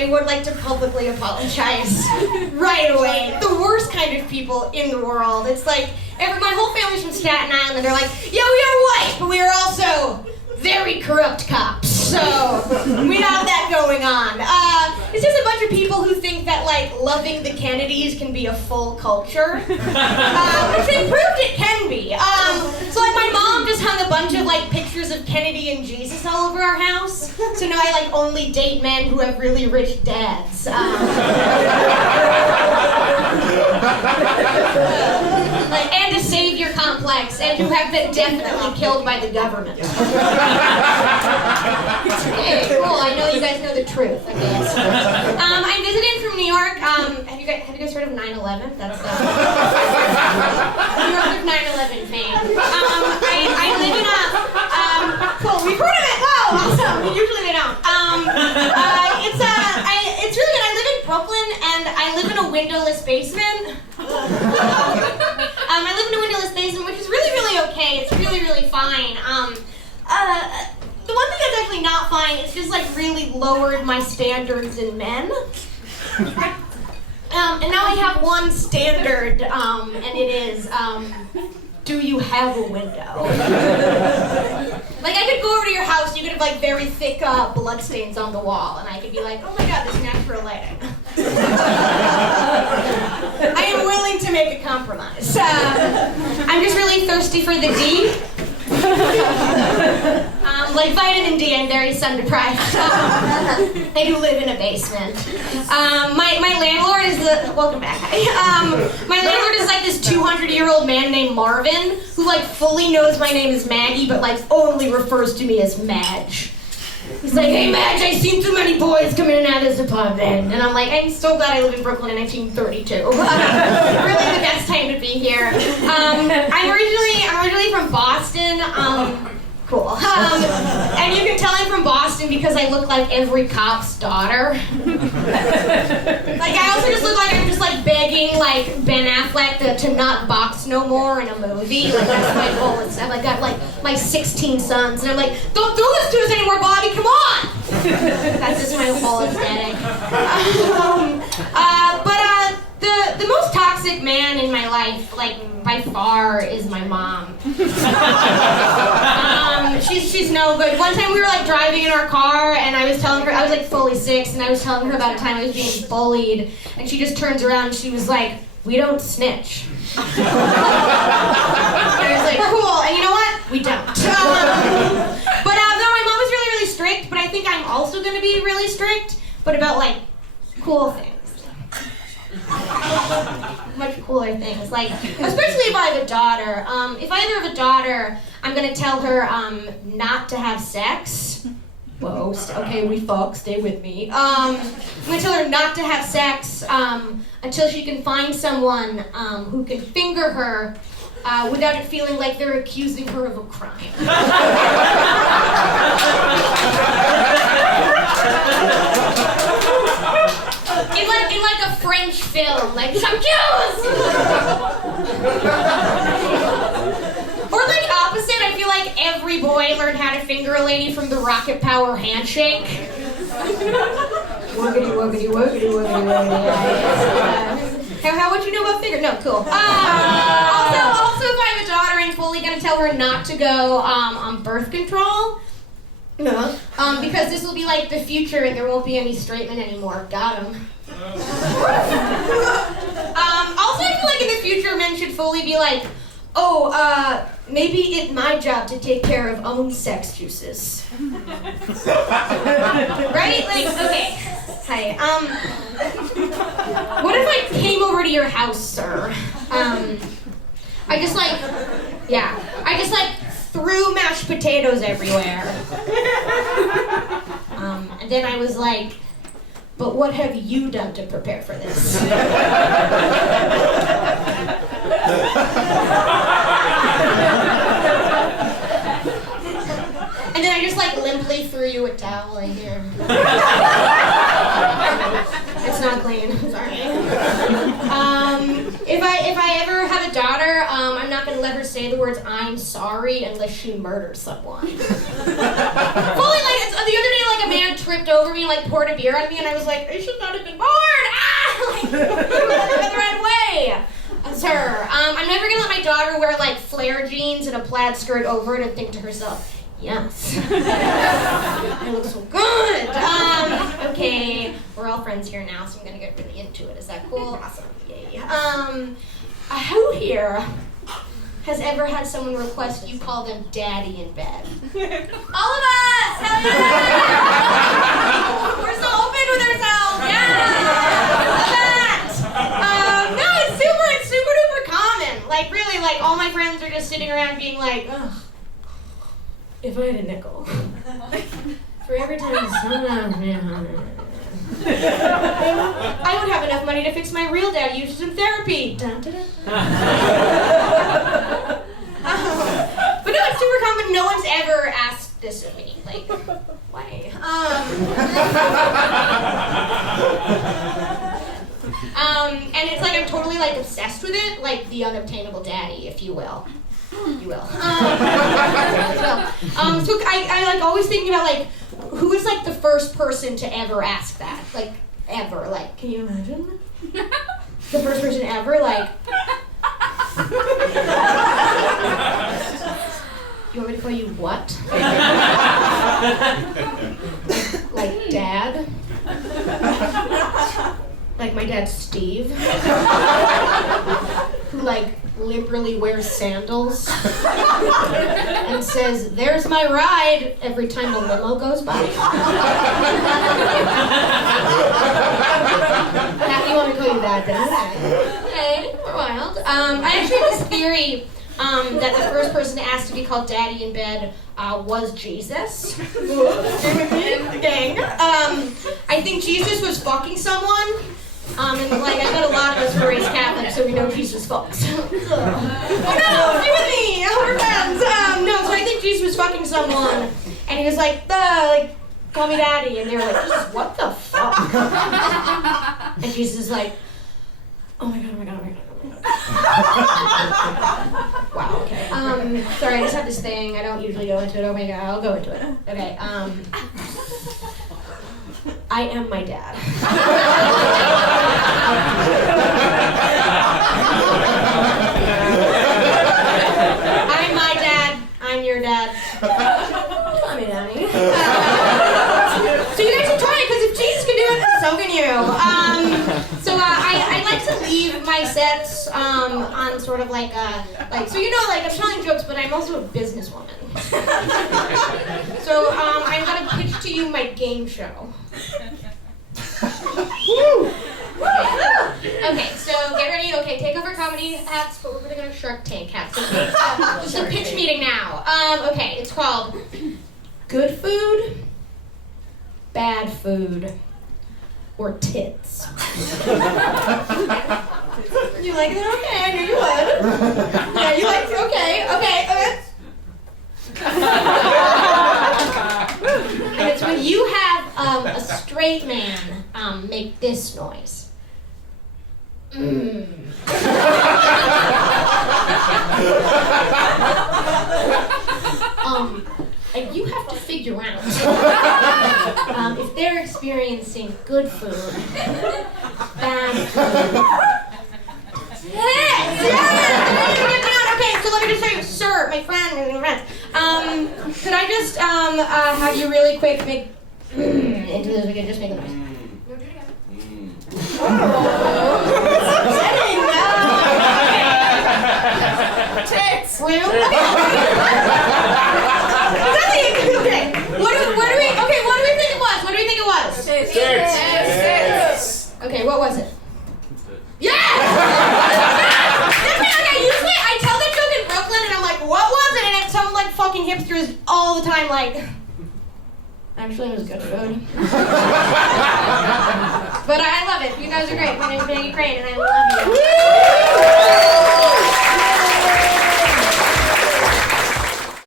I would like to publicly apologize right away. The worst kind of people in the world. It's like, my whole family's from Staten Island, and they're like, yeah, we are white, but we are also very corrupt cops. So, we have that going on. It's just a bunch of people who think that, like, loving the Kennedys can be a full culture. Which they proved it can be. So, like, my mom just hung a bunch of, like, pictures of Kennedy and Jesus all over our house. So now I, like, only date men who have really rich dads. And a savior complex, and who have been definitely killed by the government. Okay, cool. I know you guys know the truth, I guess. I'm visiting from New York. Have you guys heard of 9/11? That's New York with 9/11 fame. I live in a cool. We've heard of it. Wow, awesome. Usually they don't. It's really good. I live in Brooklyn, and I live in a windowless basement. I live in a windowless basement, which is really, really okay. It's really, really fine. The one thing that's actually not fine is just like really lowered my standards in men. And now I have one standard, and it is, do you have a window? Like, I could go over to your house, you could have like very thick bloodstains on the wall, and I could be like, oh my god, this natural lighting. I am willing to make a compromise. I'm just really thirsty for the D. Like vitamin D, I'm very sun deprived. I do live in a basement. My landlord is welcome back. My landlord is like this 200-year-old man named Marvin who like fully knows my name is Maggie, but like only refers to me as Madge. He's like, hey Madge, I've seen too many boys come in and out of this apartment. And I'm like, I'm so glad I live in Brooklyn in 1932. Really the best time to be here. I'm originally from Boston. Cool. And you can tell I'm from Boston because I look like every cop's daughter. Like, I also just look like I'm just like begging like Ben Affleck to not box no more in a movie. Like, that's my goal and stuff. I got like my 16 sons, and I'm like, don't do this to us anymore, Bobby, come on! That's just my whole aesthetic. The most toxic man in my life, like, by far, is my mom. She's no good. One time we were like driving in our car, and I was telling her, I was like fully 6, and I was telling her about a time I was being bullied, and she just turns around and she was like, we don't snitch. And I was like, cool, and you know what? We don't. But no, my mom was really, really strict, but I think I'm also gonna be really strict, but about like cool things. Much cooler things, like, especially if I have a daughter. If I ever have a daughter, I'm gonna tell her not to have sex. Whoa, okay, we fuck, stay with me. I'm gonna tell her not to have sex until she can find someone who can finger her without it feeling like they're accusing her of a crime. In like a French film, like, some Jews! Or like opposite, I feel like every boy learned how to finger a lady from the Rocket Power handshake. Woogity, woogity, woogity, woogity, woogity. How would you know about finger? No, cool. Also, if I have a daughter, I'm fully gonna tell her not to go on birth control. No. Because this will be like the future and there won't be any straight men anymore. Got him. Also, I feel like in the future men should fully be like, maybe it's my job to take care of own sex juices. Right? Like, okay. Hi. What if I came over to your house, sir? I just threw mashed potatoes everywhere. And then I was like, but what have you done to prepare for this? And then I just like limply threw you a towel right here. It's not clean, sorry. If I ever have a daughter, I'm not gonna let her say the words "I'm sorry" unless she murdered someone. Fully, like, the other day, like, like a man tripped over me and like poured a beer on me, and I was like, I should not have been born. Like, the right way. Sir, I'm never gonna let my daughter wear like flare jeans and a plaid skirt over it and think to herself, yes, I look so good. Okay, we're all friends here now, so I'm gonna get really into it. Is that cool? Awesome. Yay. Who here has ever had someone request you call them daddy in bed? All of us! Hell yeah! We're so open with ourselves! Yeah! Love that! No, it's super duper common. Like, really, like, all my friends are just sitting around being like, ugh, if I had a nickel for every time I would have enough money to fix my real dad uses in therapy. Dun, dun, dun. But no, it's super common. No one's ever asked this of me. Like, why? And it's like I'm totally like obsessed with it, like the unobtainable daddy, if you will. You will. So I like always thinking about like who is like the first person to ever ask that, like ever. Like, can you imagine? The first person ever, like. You want me to call you what? Like dad? Like my dad Steve? Who like liberally wears sandals and says, "There's my ride," every time a limo goes by. You want me to call you that then? Okay, we're wild. I actually have this theory that the first person to ask to be called daddy in bed was Jesus. Stay with me, gang. I think Jesus was fucking someone. And like I bet a lot of us were raised Catholic, so we know Jesus fucks. Oh no, stay with me, we're friends. No, so I think Jesus was fucking someone, and he was like, call me daddy, and they were like, Jesus, what the fuck? And Jesus is like, oh my god. Wow, okay. Sorry, I just have this thing. I don't usually go into it. Oh my god, I'll go into it. Okay, I am my dad. I'm my dad. I'm your dad. Call me daddy. So you guys should try it, because if Jesus can do it, so can you. I like to leave my sets on sort of like so you know, like I'm telling jokes, but I'm also a businesswoman. So I'm gonna pitch to you my game show. Okay, so get ready. Okay, take over comedy hats, but we're gonna go Shark Tank hats. Okay, it's a pitch meeting now. Okay, it's called Good Food, Bad Food, or Tits. You like that? Okay, I knew you would. Yeah, you like it? Okay. And it's when you have a straight man make this noise. And you have to figure out if they're experiencing good food, bad food. Yes! Okay, so let me just say, sir, my friend, could I just have you really quick make into this? We can just make a noise. Tits. Blue. Okay. What do we think it was? What do we think it was? Tits. Okay, what was it? Yes! Okay, usually I tell that joke in Brooklyn and I'm like, what was it? And it's some like fucking hipsters all the time like, actually it was good food. But I love it. You guys are great. My name is Maggie and I love you.